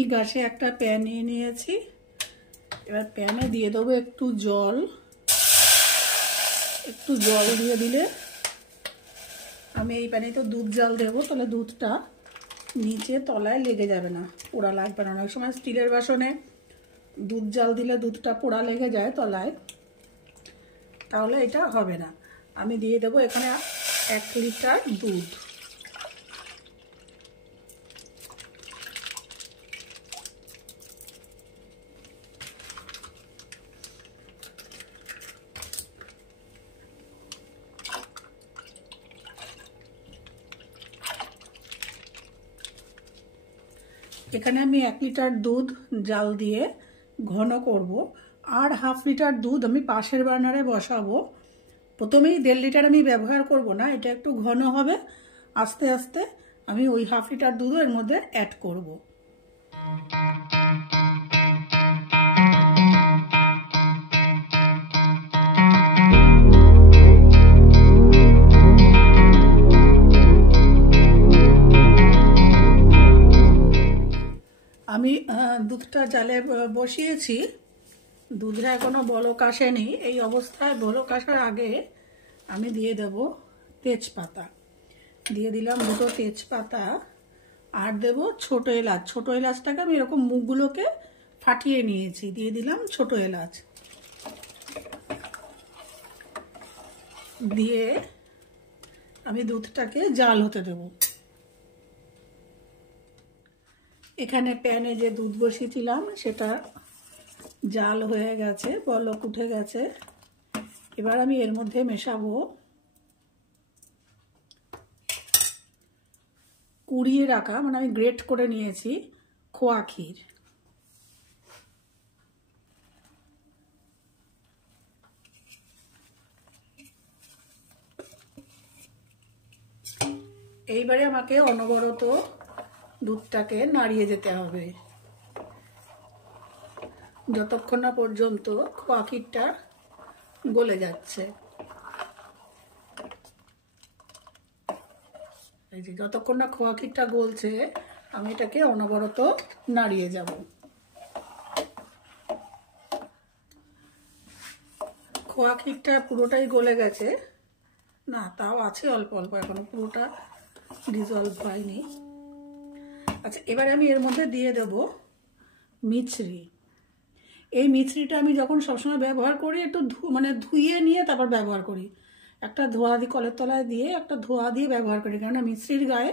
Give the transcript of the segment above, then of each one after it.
আমি গ্যাসে একটা প্যান নিয়ে নিয়েছি। এবার প্যানে দিয়ে দেবো একটু জল। একটু জল দিয়ে দিলে, আমি এই প্যানে তো দুধ জাল দেবো, তাহলে দুধটা নিচে তলায় লেগে যাবে না, পোড়া লাগবে না। অনেক সময় স্টিলের বাসনে দুধ জাল দিলে দুধটা পোড়া লেগে যায় তলায়, তাহলে এটা হবে না। আমি দিয়ে দেবো এখানে 1 লিটার দুধ। এখানে আমি 1 লিটার দুধ জাল দিয়ে ঘন করব, আর 1/2 লিটার দুধ আমি পাশের বার্নারে বসাবো। প্রথমেই 1.5 লিটার আমি ব্যবহার করব না, এটা একটু ঘন হবে, আস্তে আস্তে আমি ওই 1/2 লিটার দুধও এর মধ্যে অ্যাড করব। আমি দুধটা জালে বসিয়েছি, দুধটা এখনো বলক আসেনি। এই অবস্থায় বলক আসার আগে আমি দিয়ে দেব তেজপাতা। দিয়ে দিলাম 2টো তেজপাতা, আর দেব ছোট এলাচ। ছোট এলাচটাকে আমি এরকম মুখগুলোকে ফাটিয়ে নিয়েছি, দিয়ে দিলাম ছোট এলাচ। দিয়ে আমি দুধটাকে জাল হতে দেব। এখানে প্যানে যে দুধ বসিয়েছিলাম সেটা জাল হয়ে গেছে, বলক উঠে গেছে। এবার আমি এর মধ্যে মেশাবো কুড়িয়ে রাখা, মানে আমি গ্রেট করে নিয়েছি, খোয়া ক্ষীর। এইবারে আমাকে অনবরত দুধটাকে নাড়িয়ে যেতে হবে যতক্ষণ না পর্যন্ত খোয়া ক্ষীরটা গলে যাচ্ছে। এই যে যতক্ষণ না খোয়া ক্ষীরটা গলছে, আমি এটাকে অনবরত নাড়িয়ে যাব। খোয়া ক্ষীরটা পুরোটাই গলে গেছে না, তাও আছে অল্প অল্প, এখনো পুরোটা ডিজলভ হয়নি। আচ্ছা, এবারে আমি এর মধ্যে দিয়ে দেব মিছরি। এই মিছরিটা আমি যখন সবসময় ব্যবহার করি একটু ধুয়ে নিয়ে তারপর ব্যবহার করি। একটা ধোয়া দিয়ে কলের তলায় দিয়ে একটা ধোয়া দিয়ে ব্যবহার করি, কেননা মিছরির গায়ে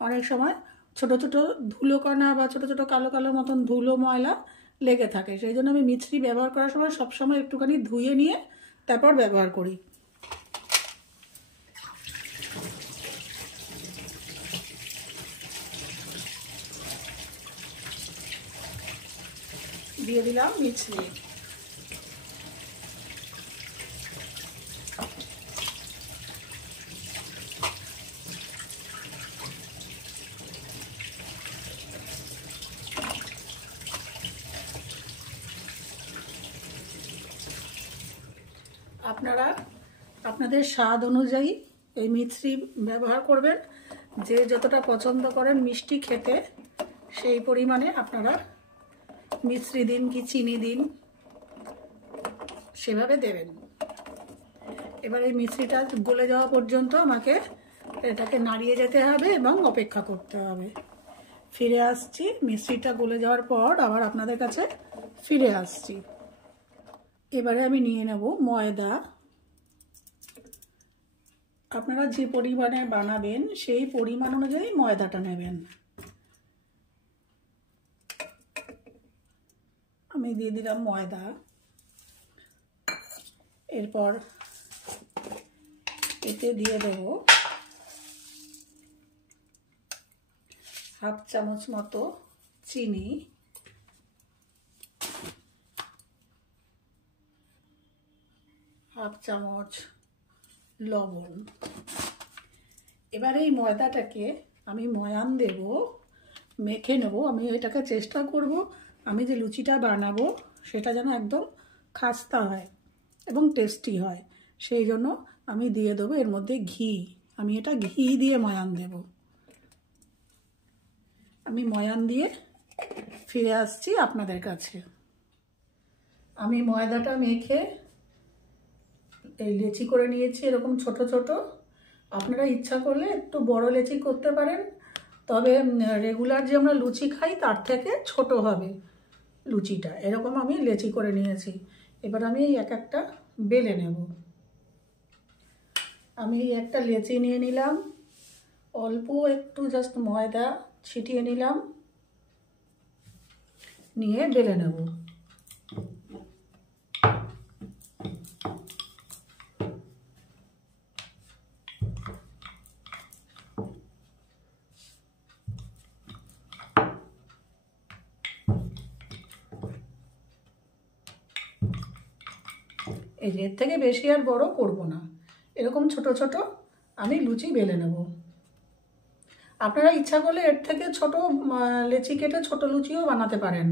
অনেক সময় ছোট ছোট ধুলোকণা বা ছোট ছোট কালো কালো মতন ধুলো ময়লা লেগে থাকে। সেই জন্য আমি মিছরি ব্যবহার করার সময় সবসময় একটুখানি ধুয়ে নিয়ে তারপর ব্যবহার করি। দিয়ে দিলাম মিছরি। আপনারা আপনাদের স্বাদ অনুযায়ী এই মিছরি ব্যবহার করবেন। যে যতটা পছন্দ করেন মিষ্টি খেতে, সেই পরিমাণে আপনারা মিছরি দিন কি চিনি দিন, সেভাবে দেবেন। এবার এই মিছরিটা গলে যাওয়া পর্যন্ত আমাকে এটাকে নাড়িয়ে যেতে হবে এবং অপেক্ষা করতে হবে। ফিরে আসছি, মিছরিটা গলে যাওয়ার পর আবার আপনাদের কাছে ফিরে আসছি। এবারে আমি নিয়ে নেব ময়দা। আপনারা যে পরিমাণে বানাবেন সেই পরিমাণ অনুযায়ী ময়দাটা নেবেন। আমি দিয়ে দিলাম ময়দা। এরপর এতে দিয়ে দেব 1/2 চামচ মতো চিনি, 1/2 চামচ লবণ। এবার এই ময়দাটাকে আমি ময়ান দেব, মেখে নেব। আমি এটাকে চেষ্টা করব আমি যে লুচিটা বানাবো সেটা যেন একদম খাস্তা হয় এবং টেস্টি হয়। সেই জন্য আমি দিয়ে দেবো এর মধ্যে ঘি। আমি এটা ঘি দিয়ে ময়ান দেব। আমি ময়ান দিয়ে ফিরে আসছি আপনাদের কাছে। আমি ময়দাটা মেখে এই লেচি করে নিয়েছি এরকম ছোট ছোট। আপনারা ইচ্ছা করলে একটু বড় লেচি করতে পারেন, তবে রেগুলার যে আমরা লুচি খাই তার থেকে ছোট হবে লুচিটা। এরকম আমি লেচি করে নিয়েছি। এবার আমি এই এক একটা বেলে নেব। আমি একটা লেচি নিয়ে নিলাম, অল্প একটু জাস্ট ময়দা ছিটিয়ে নিলাম, নিয়ে বেলে নেব। এই যে এর থেকে বেশি আর বড় করব না, এরকম ছোট ছোট আমি লুচি বেলে নেব। আপনারা ইচ্ছা করলে এর থেকে ছোট লেচি কেটে ছোট লুচিও বানাতে পারেন,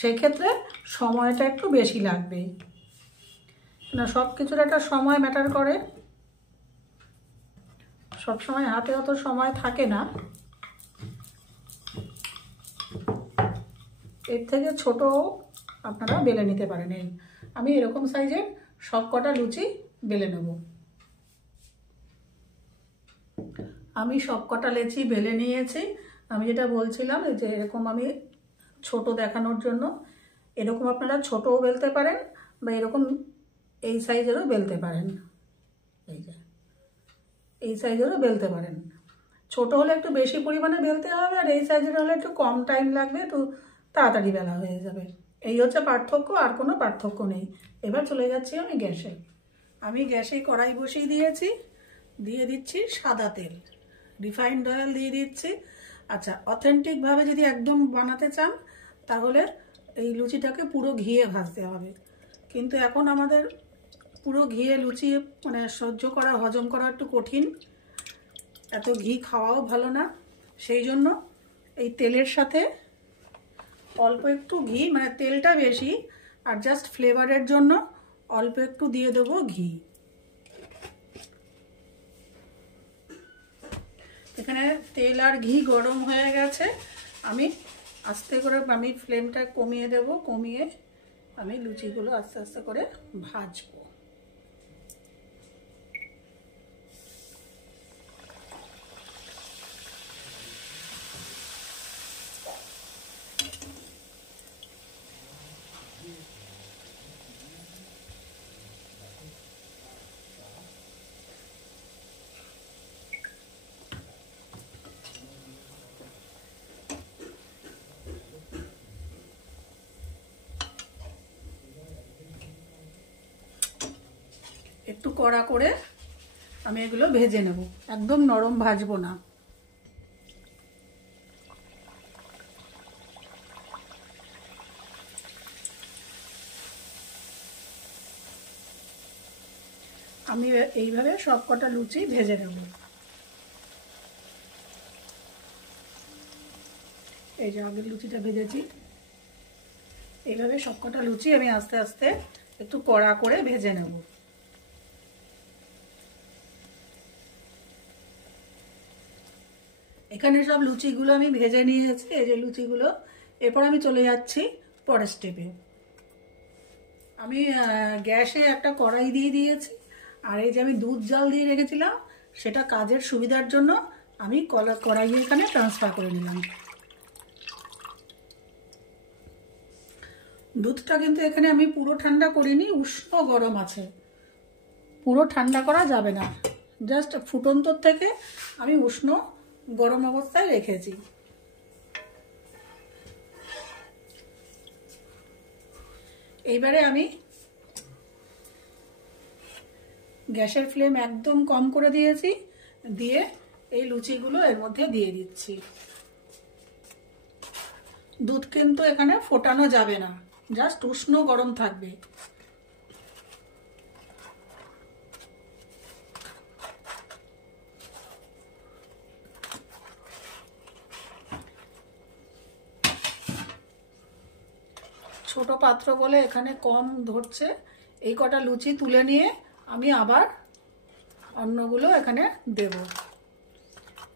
সেক্ষেত্রে সময়টা একটু বেশি লাগবে না। সব কিছুর একটা সময় ম্যাটার করে, সব সময় হাতে অত সময় থাকে না। এর থেকে ছোট আপনারা বেলে নিতে পারেন। এই আমি এরকম সাইজের সব কটা লুচি বেলে নেব। আমি সব কটা লেচি বেলে নিয়েছি। আমি যেটা বলছিলাম যে এরকম আমি ছোট দেখানোর জন্য এরকম আপনারা ছোটও বেলতে পারেন বা এরকম এই সাইজেরও বেলতে পারেন। এই যে এই সাইজেরও বেলতে পারেন। ছোট হলে একটু বেশি পরিমাণে বেলতে হবে, আর এই সাইজের হলে একটু কম টাইম লাগবে, একটু তাড়াতাড়ি বেলা হয়ে যাবে। এই হচ্ছে পার্থক্য, আর কোনো পার্থক্য নেই। এবার চলে যাচ্ছি আমি গ্যাসে। আমি গ্যাসে কড়াই বসিয়ে দিয়েছি, দিয়ে দিচ্ছি সাদা তেল, রিফাইন্ড অয়েল দিয়ে দিচ্ছি। আচ্ছা, অথেন্টিকভাবে যদি একদম বানাতে চান তাহলে এই লুচিটাকে পুরো ঘিয়ে ভাজতে হবে, কিন্তু এখন আমাদের পুরো ঘিয়ে লুচি মানে সহ্য করা, হজম করা একটু কঠিন, এত ঘি খাওয়াও ভালো না। সেই জন্য এই তেলের সাথে অল্প একটু ঘি, মানে তেলটা বেশি, আর জাস্ট ফ্লেভারের জন্য অল্প একটু দিয়ে দেবো ঘি। এখানে তেল আর ঘি গরম হয়ে গেছে। আমি আস্তে করে আমি ফ্লেমটা কমিয়ে দেব, কমিয়ে আমি লুচিগুলো আস্তে আস্তে করে ভাজবো। একটু কড়া করে আমি এগুলো ভেজে নেব, একদম নরম ভাজবো না। আমি এইভাবে সব কটা লুচি ভেজে নেব। এই যে আগের লুচিটা ভেজেছি, এইভাবে সব কটা লুচি আমি আস্তে আস্তে একটু কড়া করে ভেজে নেব। এখানে সব লুচিগুলো আমি ভেজে নিয়েছি, এই যে লুচিগুলো। এরপর আমি চলে যাচ্ছি পরের স্টেপে। আমি গ্যাসে একটা কড়াই দিয়ে দিয়েছি, আর এই যে আমি দুধ জাল দিয়ে রেখেছিলাম সেটা কাজের সুবিধার জন্য আমি কড়াইয়ে এখানে ট্রান্সফার করে নিলাম। দুধটা কিন্তু এখানে আমি পুরো ঠান্ডা করিনি, উষ্ণ গরম আছে, পুরো ঠান্ডা করা যাবে না, জাস্ট ফুটন্তর থেকে আমি উষ্ণ গরম অবস্থায় রেখেছি। এইবারে আমি গ্যাসের ফ্লেম একদম কম করে দিয়েছি, দিয়ে এই লুচিগুলো এর মধ্যে দিয়ে দিচ্ছি। দুধ কিন্তু এখানে ফোটানো যাবে না, জাস্ট উষ্ণ গরম থাকবে। ছোট পাত্র বলে এখানে কম ধরছে। এই কটা লুচি তুলে নিয়ে আমি আবার অন্যগুলো এখানে দেব।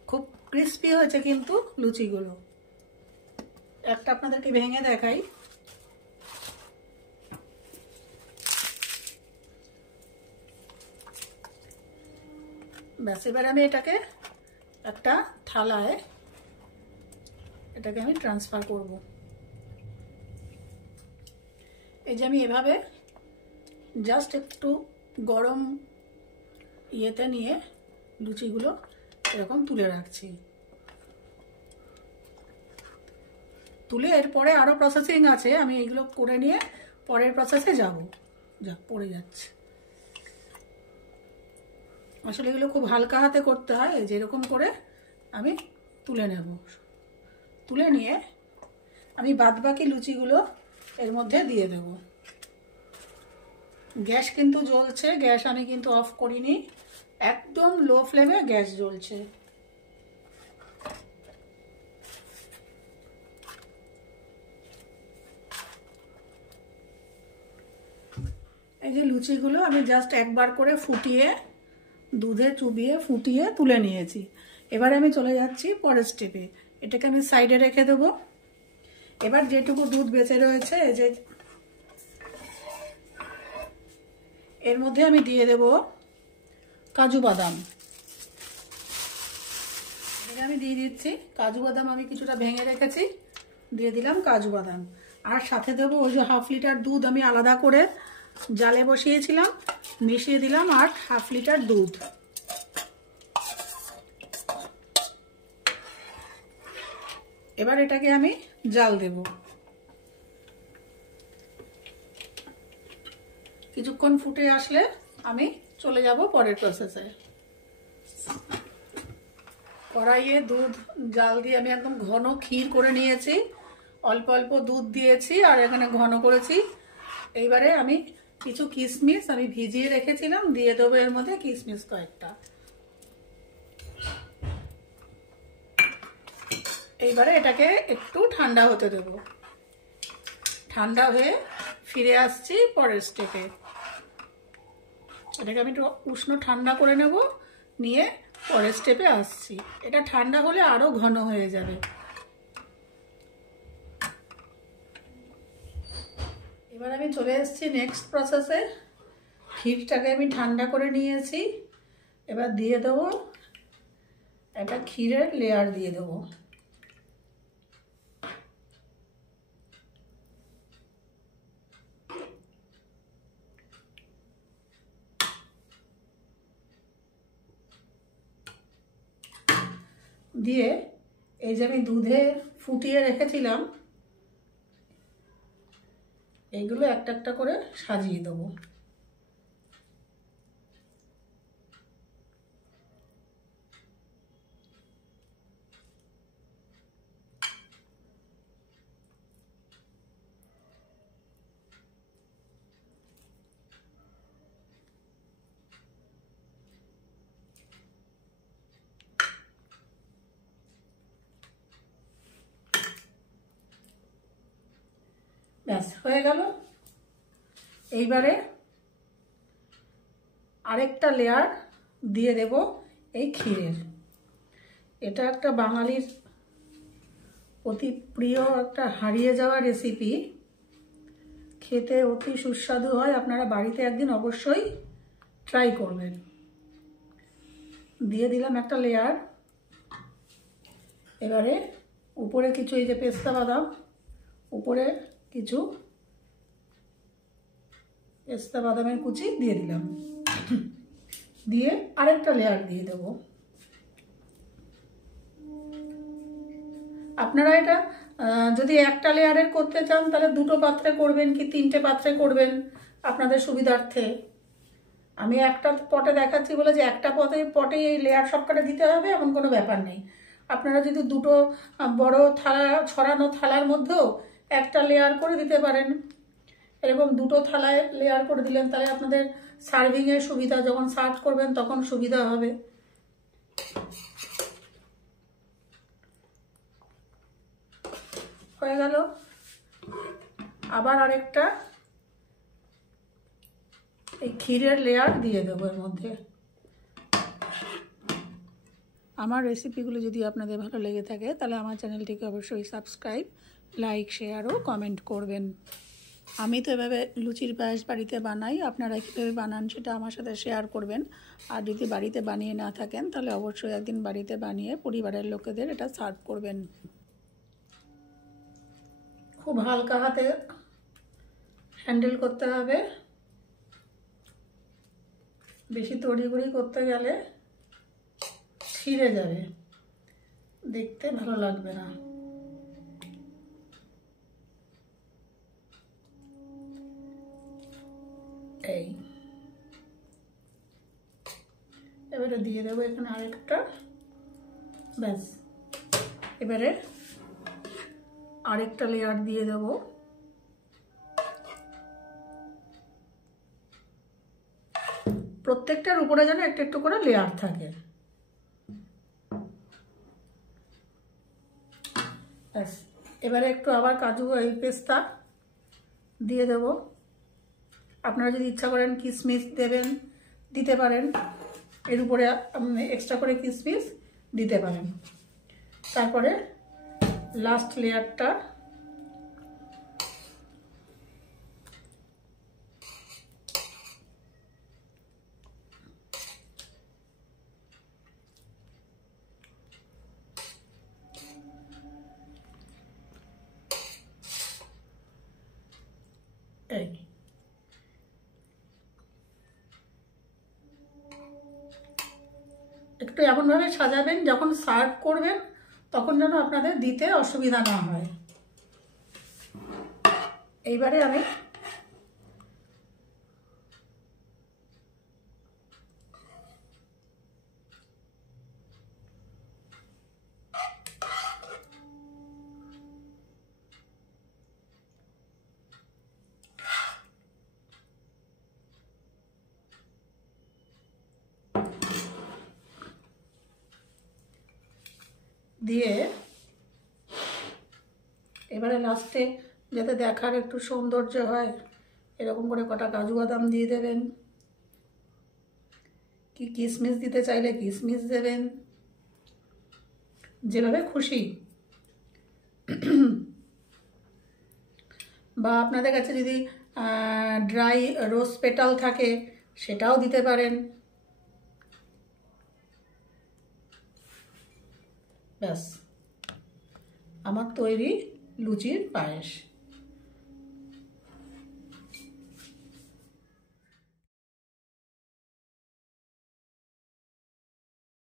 খুব ক্রিস্পি হয়েছে কিন্তু লুচিগুলো। একটা আপনাদেরকে ভেঙে দেখাই। ব্যাস, এবার আমি এটাকে একটা থালায় এটাকে আমি ট্রান্সফার করব। এই যে আমি এভাবে জাস্ট একটু গরম ইয়েতে নিয়ে লুচিগুলো এরকম তুলে রাখছি। তুলে এরপরে আরও প্রসেসিং আছে, আমি এগুলো করে নিয়ে পরের প্রসেসে যাব। যা পড়ে যাচ্ছে, আসলে এগুলো খুব হালকা হাতে করতে হয়। যেরকম করে আমি তুলে নেব, তুলে নিয়ে আমি বাদবাকি লুচিগুলো এর মধ্যে দিয়ে দেব। গ্যাস কিন্তু জ্বলছে, গ্যাস আমি কিন্তু অফ করিনি, একদম লো ফ্লেমে গ্যাস জ্বলছে। এই যে লুচিগুলো আমি জাস্ট একবার করে ফুটিয়ে, দুধে চুবিয়ে ফুটিয়ে তুলে নিয়েছি। এবারে আমি চলে যাচ্ছি পরের স্টেপে। এটাকে আমি সাইডে রেখে দেব। এবার যেটুকু দুধ বেঁচে রয়েছে, এই যে এর মধ্যে আমি দিয়ে দেব কাজু বাদাম। আমি দিয়ে দিচ্ছি কাজু বাদাম, আমি কিছুটা ভেঙে রেখেছি, দিয়ে দিলাম কাজু বাদাম। আর সাথে দেবো ওই যে 1/2 লিটার দুধ আমি আলাদা করে জালে বসিয়েছিলাম, মিশিয়ে দিলাম, আর 1/2 লিটার দুধ। এবার এটাকে আমি জাল দেব। কিছুক্ষণ ফুটে আসলে আমি চলে যাব পরের প্রসেসে। কড়াইয়ে দুধ জাল দিয়ে আমি একদম ঘন ক্ষীর করে নিয়েছি, অল্প অল্প দুধ দিয়েছি আর এখানে ঘন করেছি। এইবারে আমি কিছু কিশমিশ আমি ভিজিয়ে রেখেছিলাম দিয়ে দেবো এর মধ্যে, কিশমিশ কয়েকটা। এইবারে এটাকে একটু ঠান্ডা হতে দেব। ঠান্ডা হয়ে ফিরে আসছি পরের স্টেপে। এটাকে আমি একটু উষ্ণ ঠান্ডা করে নেব, নিয়ে পরের স্টেপে আসছি। এটা ঠান্ডা হলে আরো ঘন হয়ে যাবে। এবার আমি চলে এসেছি নেক্সট প্রসেসে। ক্ষীরটাকে আমি ঠান্ডা করে নিয়েছি, এবার দিয়ে দেবো একটা ক্ষীরের লেয়ার দিয়ে দেবো। দিয়ে এই যে আমি দুধে ফুটিয়ে রেখেছিলাম, এইগুলো একটা একটা করে সাজিয়ে দেবো। ব্যাস হয়ে গেল। এইবারে আরেকটা লেয়ার দিয়ে দেব এই ক্ষীরের। এটা একটা বাঙালির অতি প্রিয় একটা হারিয়ে যাওয়া রেসিপি, খেতে অতি সুস্বাদু হয়। আপনারা বাড়িতে একদিন অবশ্যই ট্রাই করবেন। দিয়ে দিলাম একটা লেয়ার। এবারে উপরে কিছু এই যে পেস্তা বাদাম, উপরে কিছু পেস্তা বাদামের কুচি দিয়ে দিলাম, দিয়ে আরেকটা লেয়ার দিয়ে দেব। আপনারা এটা যদি একটা লেয়ারের করতে চান তাহলে 2টো পাত্রে করবেন কি 3টে পাত্রে করবেন আপনাদের সুবিধার্থে। আমি একটা পটে দেখাচ্ছি বলে যে একটা পটে এই লেয়ার সবকটা দিতে হবে এমন কোনো ব্যাপার নেই। আপনারা যদি 2টো বড় থালা ছড়ানো থালার মধ্যেও একটা লেয়ার করে দিতে পারেন, এরকম 2টো থালায় লেয়ার করে দিলেন, তাহলে আপনাদের সার্ভিংয়ের সুবিধা, যখন সার্ভ করবেন তখন সুবিধা হবে। হয়ে গেল। আবার আরেকটা এই ক্ষীরের লেয়ার দিয়ে দেবো এর মধ্যে। আমার রেসিপিগুলো যদি আপনাদের ভালো লেগে থাকে তাহলে আমার চ্যানেলটিকে অবশ্যই সাবস্ক্রাইব, লাইক শেয়ার ও কমেন্ট করবেন। আমি তো এভাবে লুচির পায়েস বাড়িতে বানাই, আপনারা কীভাবে বানান সেটা আমার সাথে শেয়ার করবেন। আর যদি বাড়িতে বানিয়ে না থাকেন তাহলে অবশ্যই একদিন বাড়িতে বানিয়ে পরিবারের লোকেদের এটা সার্ভ করবেন। খুব হালকা হাতে হ্যান্ডেল করতে হবে, বেশি তড়িঘড়ি করতে গেলে ছিঁড়ে যাবে, দেখতে ভালো লাগবে না। এই এবারে দিয়ে দেবো এখানে আরেকটা, ব্যাস। এবারে আরেকটা লেয়ার দিয়ে দেবো। প্রত্যেকটার উপরে যেন একটু একটু করে লেয়ার থাকে, ব্যাস। এবারে একটু আবার কাজু এই পেস্তা দিয়ে দেবো। আপনারা যদি ইচ্ছা করেন কিশমিশ দেবেন, দিতে পারেন, এর উপরে এক্সট্রা করে কিশমিশ দিতে পারেন। তারপরে লাস্ট লেয়ারটা এই একটু এমনভাবে সাজাবেন যখন সার্ভ করবেন তখন যেন আপনাদের দিতে অসুবিধা না হয়। এইবারে আমি দিয়ে এবারে লাস্টে যাতে দেখার একটু সৌন্দর্য হয় এরকম করে কটা কাজু বাদাম দিয়ে দেবেন, কি কিশমিশ দিতে চাইলে কিশমিশ দেবেন, যেভাবে খুশি। বা আপনাদের কাছে যদি ড্রাই রোজ পেটাল থাকে সেটাও দিতে পারেন, ব্যাস। আমার তৈরি লুচির পায়েস।